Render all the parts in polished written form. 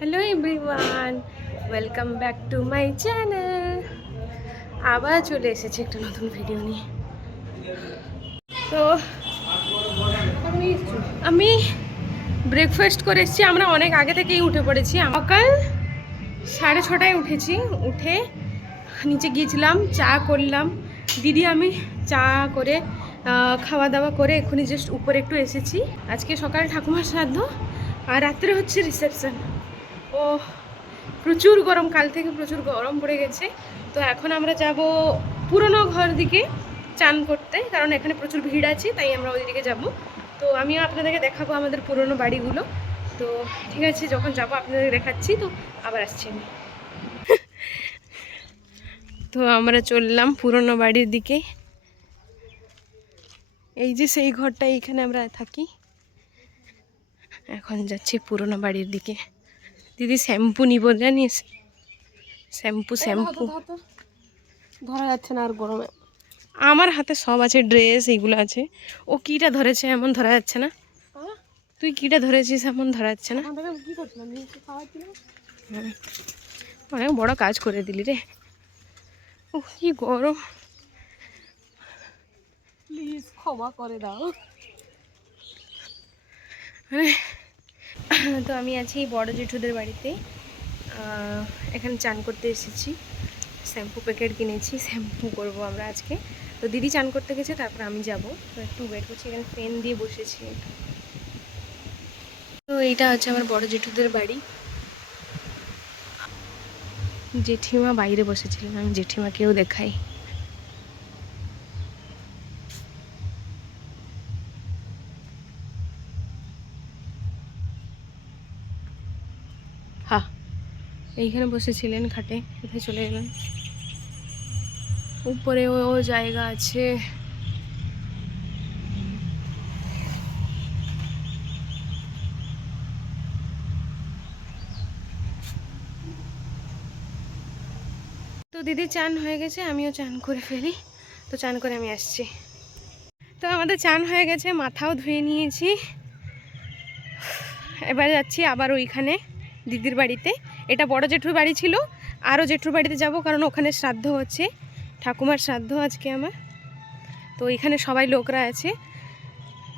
Hello everyone, welcome back to my channel. আবার চলে এসেছি একটা নতুন ভিডিও নিয়ে। তো আমি ব্রেকফাস্ট করে এসেছি। আমরা অনেক আগে থেকেই উঠে পড়েছি। সকাল 6:30টায় উঠেছি। উঠে নিচে গিয়েছিলাম, চা করলাম। দিদি আমি চা করে খাওয়া দাওয়া করে এক্ষুনি জাস্ট উপরে একটু এসেছি। আজকে সকালে ঠাকুমার শ্রাদ্ধ আর রাত্রে হচ্ছে রিসেপশন। ও প্রচুর গরম, কাল থেকে প্রচুর গরম পড়ে গেছে। তো এখন আমরা যাব পুরনো ঘর দিকে চান করতে, কারণ এখানে প্রচুর ভিড় আছে, তাই আমরা ওই দিকে যাব। তো আমিও আপনাদেরকে দেখাবো আমাদের পুরনো বাড়িগুলো। তো ঠিক আছে, যখন যাব আপনাদের দেখাচ্ছি। তো আবার আসছি আমি। তো আমরা চললাম পুরনো বাড়ির দিকে। এই যে সেই ঘরটা, এইখানে আমরা থাকি। এখন যাচ্ছি পুরনো বাড়ির দিকে। দিদি শ্যাম্পু নিব, জানিস? শ্যাম্পু ধরা যাচ্ছে না আর গরমে। আমার হাতে সব আছে, ড্রেস এইগুলো আছে। ও কিটা ধরেছে এমন ধরা যাচ্ছে না। তুই কিটা ধরেছিস এমন ধরা যাচ্ছে না। কি করছিলাম? অনেক বড় কাজ করে দিলি রে। ও কি গরম। প্লিজ ক্ষমা করে দাও। মানে তো আমি আছি বড় জেঠুদের বাড়িতে। এখানে চান করতে এসেছি। শ্যাম্পু প্যাকেট কিনেছি, শ্যাম্পু করবো আমরা আজকে। তো দিদি চান করতে গেছে, তারপর আমি যাব। তো একটু ওয়েট করছি, এখানে ফ্যান দিয়ে বসেছি। তো এইটা হচ্ছে আমার বড় জেঠুদের বাড়ি। জেঠিমা বাইরে বসেছিলেন, আমি জেঠিমাকেও দেখাই। হ্যাঁ, এইখানে বসেছিলেন খাটে। কোথায় চলে গেলেন? উপরে ও জায়গা আছে। তো দিদি চান হয়ে গেছে, আমিও চান করে ফেলি। তো চান করে আমি আসছি। তো আমাদের চান হয়ে গেছে, মাথাও ধুয়ে নিয়েছি। এবার যাচ্ছি আবার ওইখানে দিদির বাড়িতে। এটা বড় জেঠুর বাড়ি ছিল, আরও জেঠুর বাড়িতে যাব, কারণ ওখানে শ্রাদ্ধ হচ্ছে, ঠাকুমার শ্রাদ্ধ আজকে আমার। তো এখানে সবাই লোকরা আছে।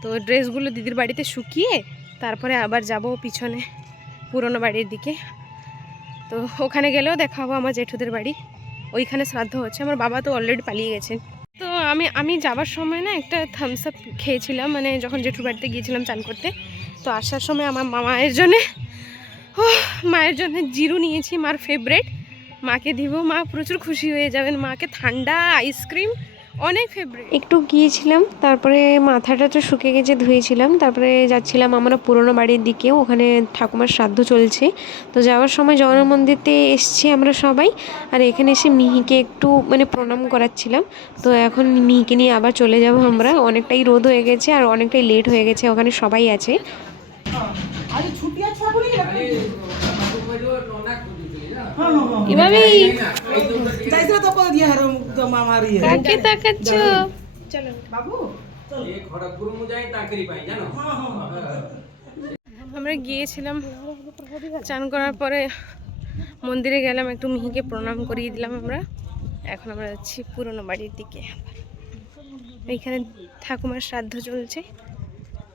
তো ড্রেসগুলো দিদির বাড়িতে শুকিয়ে তারপরে আবার যাব পিছনে পুরনো বাড়ির দিকে। তো ওখানে গেলেও দেখাবো আমার জেঠুদের বাড়ি। ওইখানে শ্রাদ্ধ হচ্ছে। আমার বাবা তো অলরেডি পালিয়ে গেছেন। তো আমি যাবার সময় না একটা থামস আপ খেয়েছিলাম, মানে যখন জেঠুর বাড়িতে গিয়েছিলাম চান করতে। তো আসার সময় আমার মায়ের জন্য জিরু নিয়েছি, মার ফেভারেট। মাকে দিব, মা প্রচুর খুশি হয়ে যাবেন। মাকে ঠান্ডা আইসক্রিম অনেক ফেভারিট। একটু গিয়েছিলাম, তারপরে মাথাটা তো শুকে গেছে, ধুয়েছিলাম। তারপরে যাচ্ছিলাম আমরা পুরনো বাড়ির দিকেও, ওখানে ঠাকুমার শ্রাদ্ধ চলছে। তো যাওয়ার সময় জগন্নাথ মন্দিরতে এসছি আমরা সবাই। আর এখানে এসে মিহিকে একটু মানে প্রণাম করাচ্ছিলাম। তো এখন মিহিকে নিয়ে আবার চলে যাব আমরা। অনেকটাই রোদ হয়ে গেছে আর অনেকটাই লেট হয়ে গেছে, ওখানে সবাই আছে। এভাবেই কাকে তাকাচ্ছ? চলো বাবু, আমরা গিয়েছিলাম চান করার পরে মন্দিরে গেলাম, একটু মিহিকে প্রণাম করিয়ে দিলাম আমরা। এখন আমরা যাচ্ছি পুরনো বাড়ির দিকে। এইখানে ঠাকুমার শ্রাদ্ধ চলছে,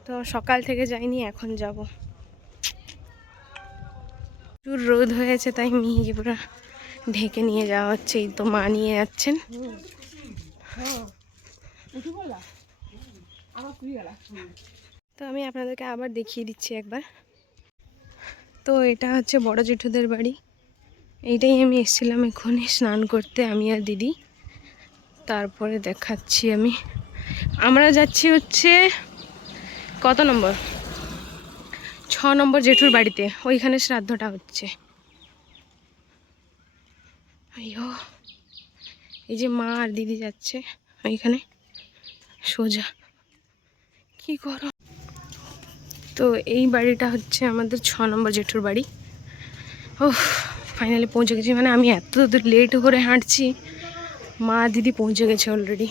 তো সকাল থেকে যাইনি, এখন যাব। প্রচুর রোদ হয়েছে, তাই মিহিকে পুরো ঢেকে নিয়ে যাওয়া হচ্ছে। এই তো মা নিয়ে যাচ্ছেন। তো আমি আপনাদেরকে আবার দেখিয়ে দিচ্ছি একবার। তো এটা হচ্ছে বড় জেঠুদের বাড়ি। এইটাই আমি এসেছিলাম এখনই স্নান করতে, আমি আর দিদি। তারপরে দেখাচ্ছি আমরা যাচ্ছি হচ্ছে কত নম্বর, 6 নম্বর জেঠুর বাড়িতে। ওইখানে শ্রাদ্ধটা হচ্ছে। আইয়ো, এই যে মা আর দিদি যাচ্ছে ওইখানে সোজা। কি করো। তো এই বাড়িটা হচ্ছে আমাদের 6 নম্বর জেঠুর বাড়ি। ও ফাইনালি পৌঁছে গেছি। মানে আমি এত দূর লেট করে হাঁটছি, মা দিদি পৌঁছে গেছে অলরেডি।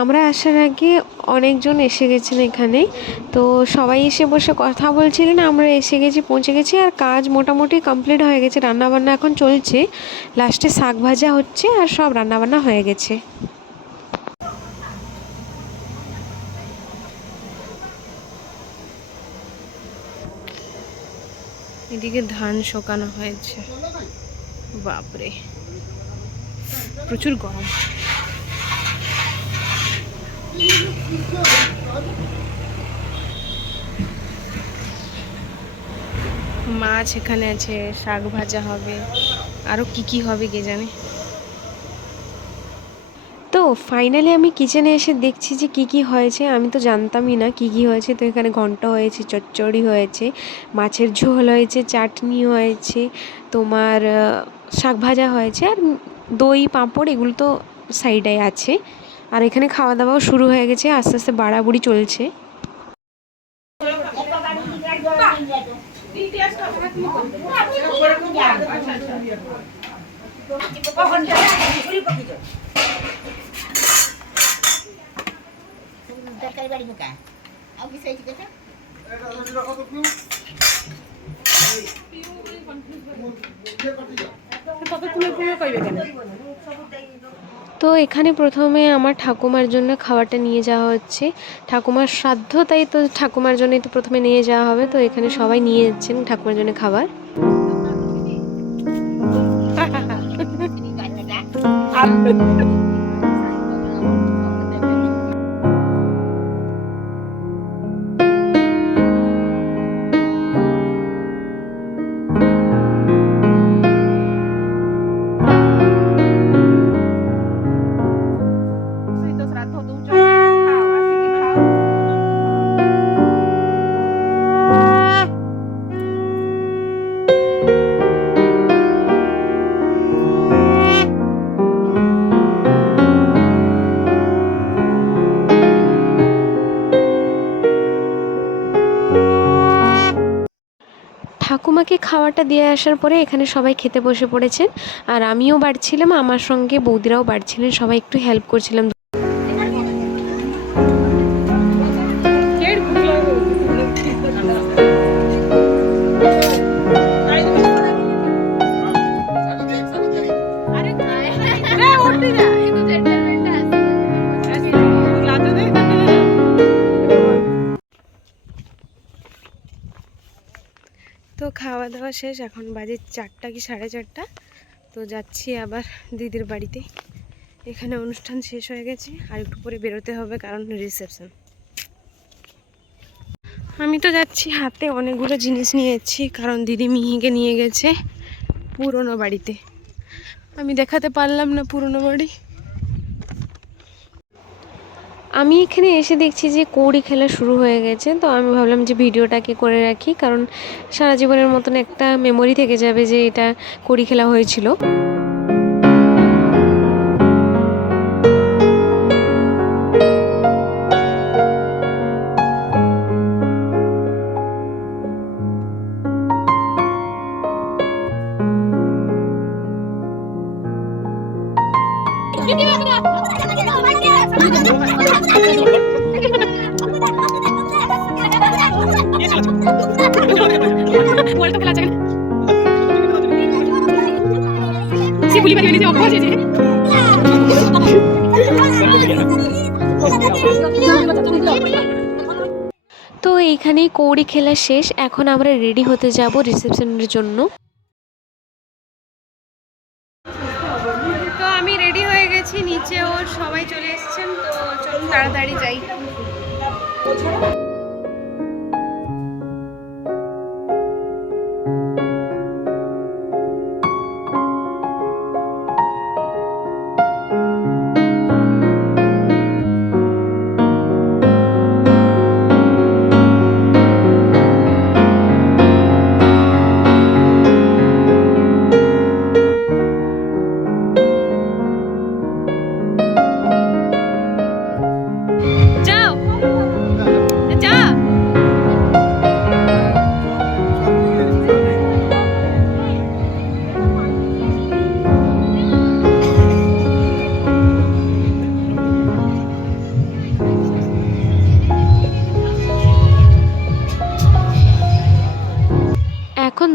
আমরা আসার আগে অনেকজন এসে গেছেন এখানে, তো সবাই এসে বসে কথা বলছিলেন, আমরা এসে গেছি, পৌঁছে গেছি, আর কাজ মোটামুটি কমপ্লিট হয়ে গেছে। রান্নাবান্না এখন চলছে, লাস্টে শাক ভাজা হচ্ছে আর সব রান্নাবান্না হয়ে গেছে। এদিকে ধান শুকানো হয়েছে, বাপরে প্রচুর গরম। মাছ এখানে আছে, শাক ভাজা হবে, আরো কি কি হবে কে জানে। তো ফাইনালি আমি কিচেনে এসে দেখছি যে কি কি হয়েছে, আমি তো জানতামই না কি কি হয়েছে। তো এখানে ঘন্ট হয়েছে, চচ্চড়ি হয়েছে, মাছের ঝোল হয়েছে, চাটনি হয়েছে, তোমার শাক ভাজা হয়েছে, আর দই পাঁপড় এগুলো তো সাইডে আছে। আর এখানে খাওয়া দাওয়াও শুরু হয়ে গেছে, আস্তে আস্তে বাড়াবাড়ি চলছে। তরকারি বাড়ি মুকা আর কি সাইজ কেটা তো এখানে প্রথমে আমার ঠাকুমার জন্য খাবারটা নিয়ে যাওয়া হচ্ছে। ঠাকুমার শ্রাদ্ধ, তাই তো ঠাকুমার জন্যই তো প্রথমে নিয়ে যাওয়া হবে। তো এখানে সবাই নিয়ে যাচ্ছেন ঠাকুমার জন্য খাবার। ঠাকুমাকে খাওয়াটা দিয়ে আসার পরে এখানে সবাই খেতে বসে পড়েছেন, আর আমিও বাড়ছিলাম, আমার সঙ্গে বৌদিরাও বাড়ছিলেন, সবাই একটু হেল্প করছিলাম। তো খাওয়া দাওয়া শেষ, এখন বাজে 4টা কি 4:30। তো যাচ্ছি আবার দিদির বাড়িতে। এখানে অনুষ্ঠান শেষ হয়ে গেছে, আর একটু পরে বেরোতে হবে কারণ রিসেপশন। আমি তো যাচ্ছি, হাতে অনেকগুলো জিনিস নিয়ে যাচ্ছি কারণ দিদি মিহিকে নিয়ে গেছে পুরনো বাড়িতে। আমি দেখাতে পারলাম না পুরনো বাড়ি। আমি এখানে এসে দেখছি যে কৌড়ি খেলা শুরু হয়ে গেছে, তো আমি ভাবলাম যে ভিডিওটাকে করে রাখি, কারণ সারা জীবনের মতন একটা মেমোরি থেকে যাবে যে এটা কৌড়ি খেলা হয়েছিল। তো এইখানেই কৌড়ি খেলা শেষ, এখন আমরা রেডি হতে যাব রিসেপশনের জন্য। তো আমি রেডি হয়ে গেছি, নিচেও সবাই চলে এসেছেন, তো চলুন তাড়াতাড়ি যাই।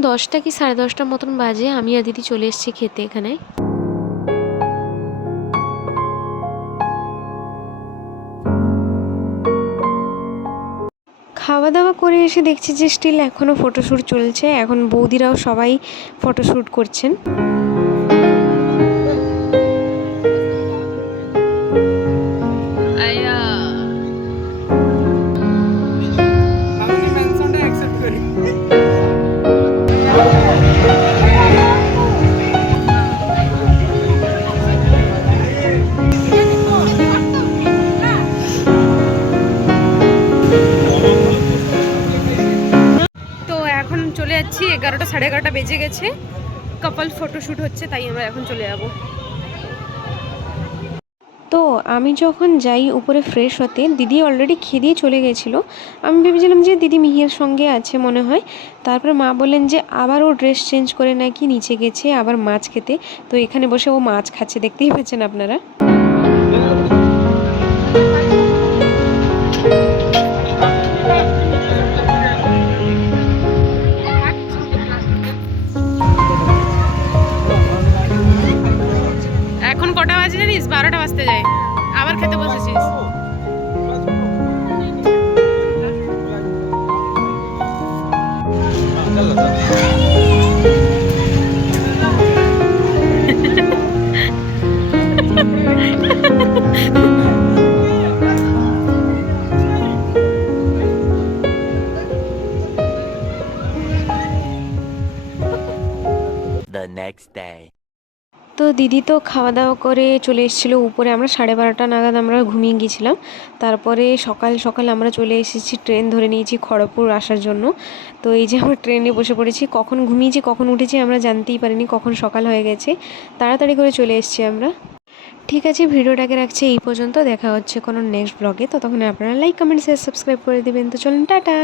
10টা কি 10:30টার মতন বাজে, আমি আর দিদি চলে এসেছি খেতে এখানে। খাওয়া দাওয়া করে এসে দেখছি যে স্টিল এখনও ফটোশ্যুট চলছে, এখন বৌদিরাও সবাই ফটোশ্যুট করছেন। তো এখন চলে যাচ্ছি, 11টা 11:30 বেজে গেছে, কাপল ফটোশ্যুট হচ্ছে, তাই আমরা এখন চলে যাব। তো আমি যখন যাই উপরে ফ্রেশ হতে, দিদি অলরেডি খেয়ে দিয়ে চলে গেছিলো। আমি ভেবেছিলাম যে দিদি মিহির সঙ্গে আছে মনে হয়। তারপরে মা বললেন যে আবার ও ড্রেস চেঞ্জ করে নাকি নিচে গেছে আবার মাছ খেতে। তো এখানে বসে ও মাছ খাচ্ছে, দেখতেই পাচ্ছেন আপনারা। এখন কটা বাজে জানিস? 12টা বাজতে যায়, আবার খেতে বসেছিস। The next day. তো দিদি তো খাওয়া দাওয়া করে চলে এসেছিলো উপরে, আমরা 12:30টা নাগাদ আমরা ঘুমিয়ে গিয়েছিলাম। তারপরে সকাল সকাল আমরা চলে এসেছি, ট্রেন ধরে নিয়েছি খড়গপুর আসার জন্য। তো এই যে আমরা ট্রেনে বসে পড়েছি, কখন ঘুমিয়েছি কখন উঠেছি আমরা জানতেই পারিনি, কখন সকাল হয়ে গেছে, তাড়াতাড়ি করে চলে এসেছি আমরা। ঠিক আছে, ভিডিওটাকে রাখছি এই পর্যন্ত, দেখা হচ্ছে কোনো নেক্সট ব্লগে। তো তখন আপনারা লাইক কমেন্ট শেয়ার সাবস্ক্রাইব করে দেবেন। তো চলুন, টাটা।